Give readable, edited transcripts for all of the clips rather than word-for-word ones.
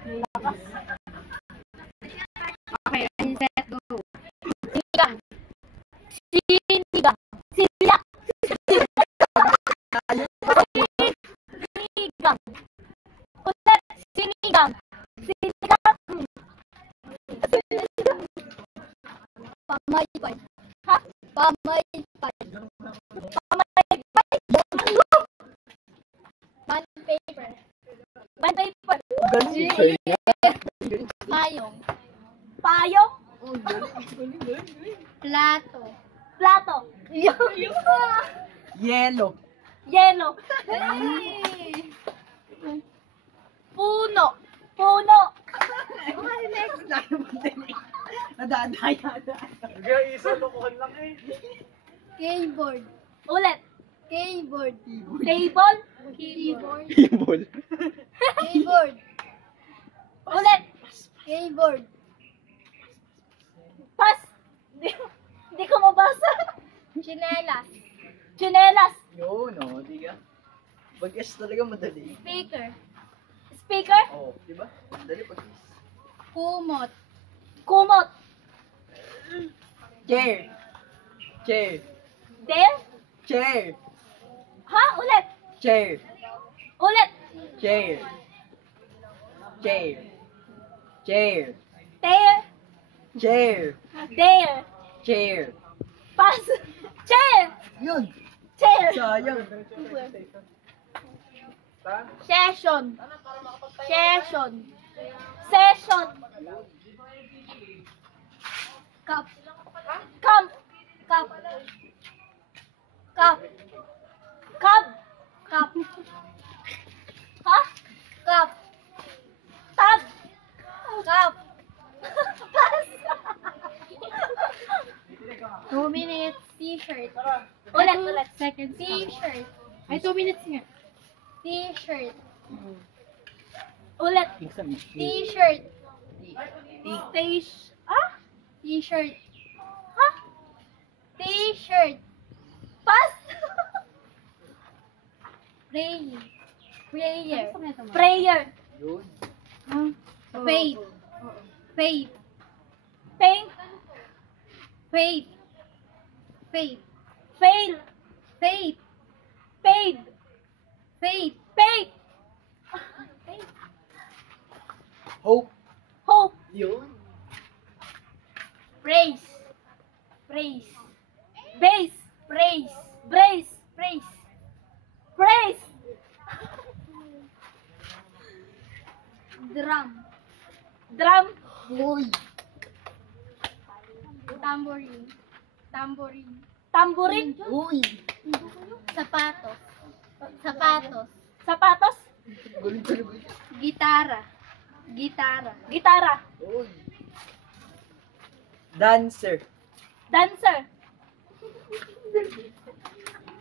Okay, ready, set, go. Sinigang. Sinigang. Silyak. Sinigang. Ulit. Sinigang. Sinigang. Pamaypay. Ha? Pamaypay. Pamaypay. Bond paper. Bond paper. Payong. Payong. Plato. Plato. Yellow. Yellow. Puno. Puno. Okay, next na. Nadadaya. Isa lokohan lang eh. Keyboard. Ulit. Keyboard. Table. Keyboard. Keyboard. Keyboard. Ulit. Keyboard. Pas. Hindi ko mabasa. Chinelas. Chinelas. Yun, no, di ka. Pag-S talaga madali. Speaker. Speaker. Oo, di ba? Madali pag-S. Kumot. Kumot. Chair. Chair. There. Chair. Ha? Ulit. Chair. Ulit. Chair. Chair. Chair. There. Chair. There. Chair. Pas. Chair. Yun. Chair. Sayang. Session. Session. Session. Cup. Cup. Cup. Cup. Cup. Cup. Ha? Cup. Tub. Cup. Pass. 2 minutes. T-shirt. Ulit. Second. T-shirt. Ay, 2 minutes nga. T-shirt. Ulit. T-shirt. T-shirt. Ha? T-shirt. Pass. Prayer. Prayer. Yun. Faith. Faith. Paint. Faith. Faith. Fail. Faith. Paid. Faith. Paid. Hope. Hope. Yun. Praise. Praise. Base. Praise. Brace. Praise. Praise. Drum. Drum. Uy. Tambourine. Tambourine. Tambourine. Uy. Sapatos. Sapatos. Sapatos. Gitara. Gitara. Gitara. Uy. Dancer. Dancer.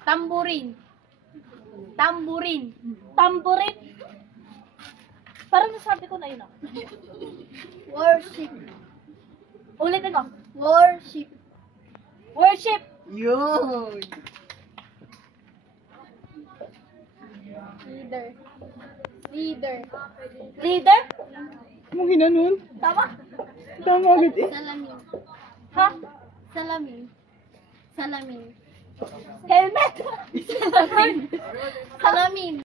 Tambourine. Tambourine. Tambourine. Parang nasabi ko na yun. Worship. Ulitin ko. Worship. Worship. Yun. Leader. Leader. Leader? Mo ginanon? Tama? Tama agad eh. Salamin. Ha? Salamin. Salamin. Helmet. Salamin. Salamin.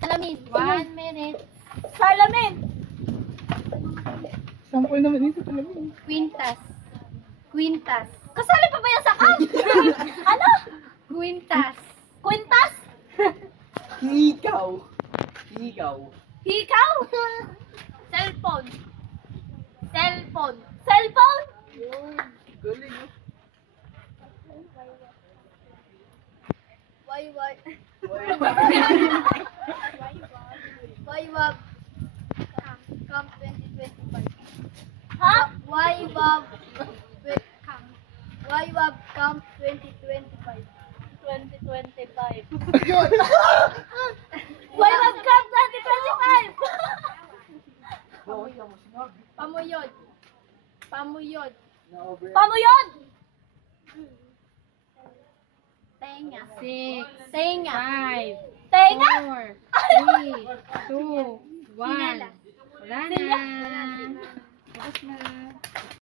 Salamin. 1 minute. Salamin. Sample naman dito talaga. Quintas. Quintas. Kasali pa ba yan sa kan? Ano? Quintas. Quintas? Hikaw. Hikaw. Hikaw? Cellphone. Cellphone. Cellphone? Galing ah. Why? Why Bob? Come 2025. Ha? Why Bob? Why Bob come 2025? 2025. Yun. Why Bob come 2025? Pamuyod. Pamuyod. Pamuyod! Tenga. 6. Tenga. 5. Tenga? 4. 3. 2. 1. Wala na. Tapos na.